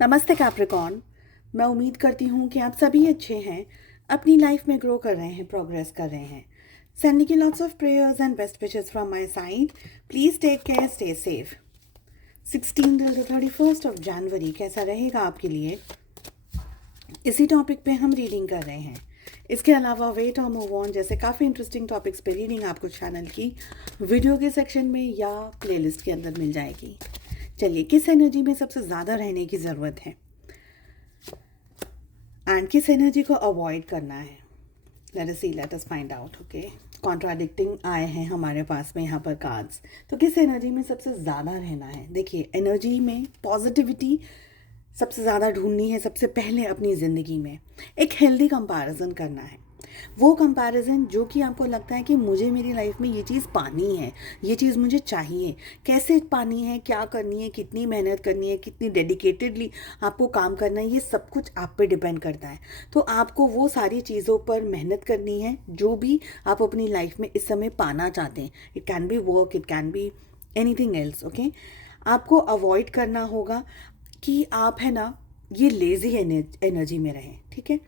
नमस्ते कैप्रिकॉर्न। मैं उम्मीद करती हूँ कि आप सभी अच्छे हैं, अपनी लाइफ में ग्रो कर रहे हैं, प्रोग्रेस कर रहे हैं। Sending you lots of prayers and best wishes from my side. Please take care, stay safe. 16 till the 31st of January कैसा रहेगा आपके लिए, इसी टॉपिक पे हम रीडिंग कर रहे हैं। इसके अलावा वेट और मूव ऑन जैसे काफ़ी इंटरेस्टिंग टॉपिक्स पे रीडिंग आपको चैनल की वीडियो के सेक्शन में या प्लेलिस्ट के अंदर मिल जाएगी। चलिए, किस एनर्जी में सबसे ज़्यादा रहने की ज़रूरत है एंड किस एनर्जी को अवॉइड करना है, let us find out. Okay, contradicting आए हैं हमारे पास में यहाँ पर कार्ड्स। तो किस एनर्जी में सबसे ज़्यादा रहना है? देखिए, एनर्जी में पॉजिटिविटी सबसे ज़्यादा ढूंढनी है। सबसे पहले अपनी ज़िंदगी में एक हेल्दी कंपैरिजन करना है। वो कंपैरिजन जो कि आपको लगता है कि मुझे मेरी लाइफ में ये चीज़ पानी है, ये चीज़ मुझे चाहिए। कैसे पानी है, क्या करनी है, कितनी मेहनत करनी है, कितनी डेडिकेटेडली आपको काम करना है, ये सब कुछ आप पे डिपेंड करता है। तो आपको वो सारी चीज़ों पर मेहनत करनी है जो भी आप अपनी लाइफ में इस समय पाना चाहते हैं। It can be work, it can be anything else. Okay, आपको अवॉइड करना होगा कि आप है ना ये लेज़ी एनर्जी में रहें। ठीक है,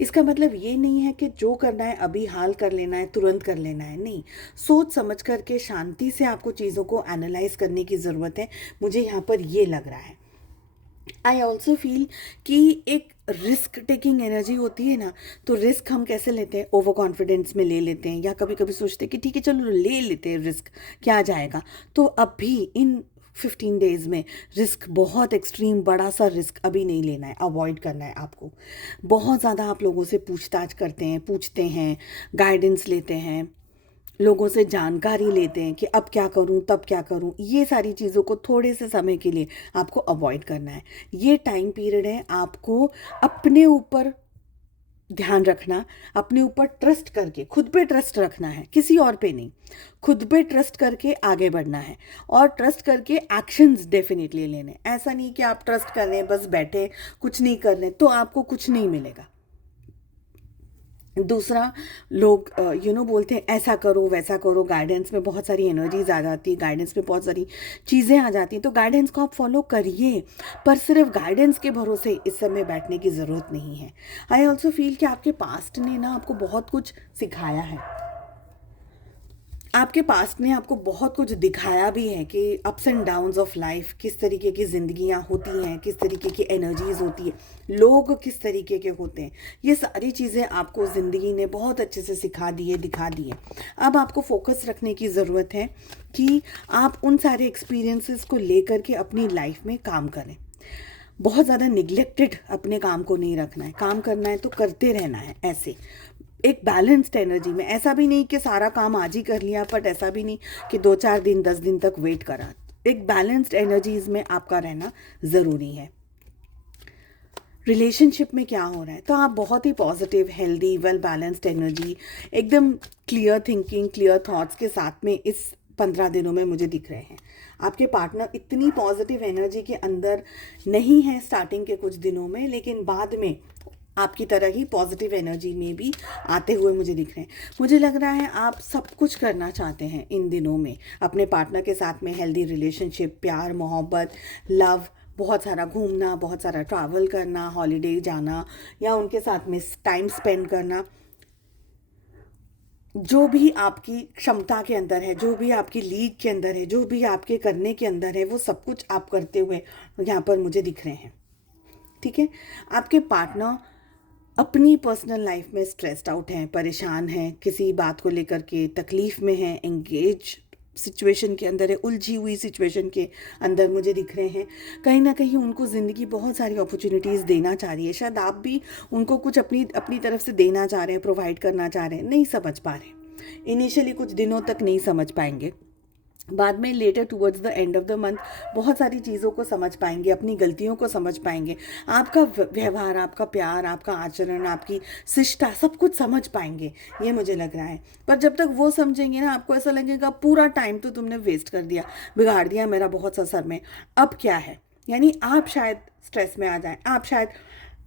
इसका मतलब ये नहीं है कि जो करना है अभी हाल कर लेना है, तुरंत कर लेना है। नहीं, सोच समझ करके शांति से आपको चीज़ों को एनालाइज करने की ज़रूरत है। मुझे यहाँ पर ये लग रहा है। आई ऑल्सो फील कि एक रिस्क टेकिंग एनर्जी होती है ना, तो रिस्क हम कैसे लेते हैं? ओवर कॉन्फिडेंस में ले लेते हैं, या कभी कभी सोचते हैं कि ठीक है चलो ले लेते हैं, रिस्क क्या जाएगा। तो अब भी इन 15 डेज़ में रिस्क, बहुत एक्सट्रीम बड़ा सा रिस्क अभी नहीं लेना है, अवॉइड करना है आपको। बहुत ज़्यादा आप लोगों से पूछताछ करते हैं, पूछते हैं, गाइडेंस लेते हैं, लोगों से जानकारी लेते हैं कि अब क्या करूं, तब क्या करूं। ये सारी चीज़ों को थोड़े से समय के लिए आपको अवॉइड करना है। ये टाइम पीरियड है आपको अपने ऊपर ध्यान रखना, अपने ऊपर ट्रस्ट करके, खुद पे ट्रस्ट रखना है, किसी और पे नहीं। खुद पे ट्रस्ट करके आगे बढ़ना है और ट्रस्ट करके एक्शंस डेफिनेटली लेने। ऐसा नहीं कि आप ट्रस्ट कर रहे हैं बस बैठे कुछ नहीं कर रहे, तो आपको कुछ नहीं मिलेगा। दूसरा, लोग बोलते हैं ऐसा करो वैसा करो, गाइडेंस में बहुत सारी एनर्जीज आ जाती है, गाइडेंस में बहुत सारी चीज़ें आ जाती हैं, तो गाइडेंस को आप फॉलो करिए, पर सिर्फ गाइडेंस के भरोसे इस समय बैठने की ज़रूरत नहीं है। आई ऑल्सो फील कि आपके पास्ट ने ना आपको बहुत कुछ सिखाया है, आपके पास्ट ने आपको बहुत कुछ दिखाया भी है कि ups and downs of life, किस तरीके की ज़िंदगियाँ होती हैं, किस तरीके की एनर्जीज होती है, लोग किस तरीके के होते हैं। ये सारी चीज़ें आपको ज़िंदगी ने बहुत अच्छे से सिखा दी है, दिखा दी है। अब आपको फोकस रखने की ज़रूरत है कि आप उन सारे एक्सपीरियंसेस को लेकर के अपनी लाइफ में काम करें। बहुत ज़्यादा निगलेक्टेड अपने काम को नहीं रखना है, काम करना है तो करते रहना है। ऐसे एक बैलेंस्ड एनर्जी में, ऐसा भी नहीं कि सारा काम आज ही कर लिया, बट ऐसा भी नहीं कि 2-4 दिन 10 दिन तक वेट करा। एक बैलेंस्ड एनर्जीज में आपका रहना ज़रूरी है। रिलेशनशिप में क्या हो रहा है? तो आप बहुत ही positive, healthy, well balanced energy, एकदम क्लियर थिंकिंग, क्लियर थॉट्स के साथ में इस 15 दिनों में मुझे दिख रहे हैं। आपके पार्टनर इतनी पॉजिटिव एनर्जी के अंदर नहीं है स्टार्टिंग के कुछ दिनों में, लेकिन बाद में आपकी तरह ही पॉजिटिव एनर्जी में भी आते हुए मुझे दिख रहे हैं। मुझे लग रहा है आप सब कुछ करना चाहते हैं इन दिनों में अपने पार्टनर के साथ में। हेल्दी रिलेशनशिप, प्यार, मोहब्बत, लव, बहुत सारा घूमना, बहुत सारा ट्रैवल करना, हॉलीडे जाना, या उनके साथ में टाइम स्पेंड करना। जो भी आपकी क्षमता के अंदर है, जो भी आपकी लीग के अंदर है, जो भी आपके करने के अंदर है, वो सब कुछ आप करते हुए यहाँ पर मुझे दिख रहे हैं। ठीक है, आपके पार्टनर अपनी पर्सनल लाइफ में स्ट्रेस्ड आउट हैं, परेशान हैं, किसी बात को लेकर के तकलीफ़ में हैं, एंगेज सिचुएशन के अंदर है, उलझी हुई सिचुएशन के अंदर मुझे दिख रहे हैं। कहीं ना कहीं उनको ज़िंदगी बहुत सारी अपॉर्चुनिटीज़ देना चाह रही है, शायद आप भी उनको कुछ अपनी अपनी तरफ से देना चाह रहे हैं, प्रोवाइड करना चाह रहे हैं, नहीं समझ पा रहे। इनिशियली कुछ दिनों तक नहीं समझ पाएंगे, बाद में later towards the end of the month बहुत सारी चीज़ों को समझ पाएंगे, अपनी गलतियों को समझ पाएंगे, आपका व्यवहार, आपका प्यार, आपका आचरण, आपकी शिष्टता, सब कुछ समझ पाएंगे, ये मुझे लग रहा है। पर जब तक वो समझेंगे ना, आपको ऐसा लगेगा पूरा टाइम तो तुमने वेस्ट कर दिया, बिगाड़ दिया मेरा बहुत सा सर में, अब क्या है। यानी आप शायद स्ट्रेस में आ जाएं, आप शायद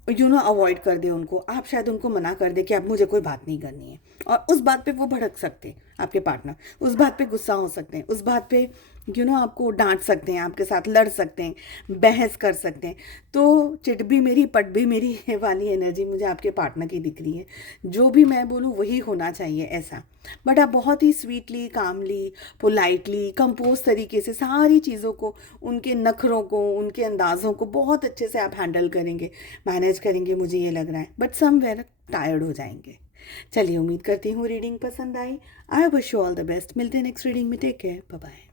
अवॉइड कर दे उनको, आप शायद उनको मना कर दे कि अब मुझे कोई बात नहीं करनी है। और उस बात पे वो भड़क सकते हैं, आपके पार्टनर उस बात पे गुस्सा हो सकते हैं, उस बात पे आपको डांट सकते हैं, आपके साथ लड़ सकते हैं, बहस कर सकते हैं। तो चिट भी मेरी पट भी मेरी ये वाली एनर्जी मुझे आपके पार्टनर की दिख रही है। जो भी मैं बोलूँ वही होना चाहिए ऐसा। बट आप बहुत ही स्वीटली, कामली, पोलाइटली, कंपोज तरीके से सारी चीज़ों को, उनके नखरों को, उनके अंदाज़ों को बहुत अच्छे से आप हैंडल करेंगे, मैनेज करेंगे, मुझे ये लग रहा है। बट समवेयर टायर्ड हो जाएंगे। चलिए, उम्मीद करती हूँ रीडिंग पसंद आई। I wish you all the best. मिलते हैं नेक्स्ट रीडिंग में। Take care, bye bye.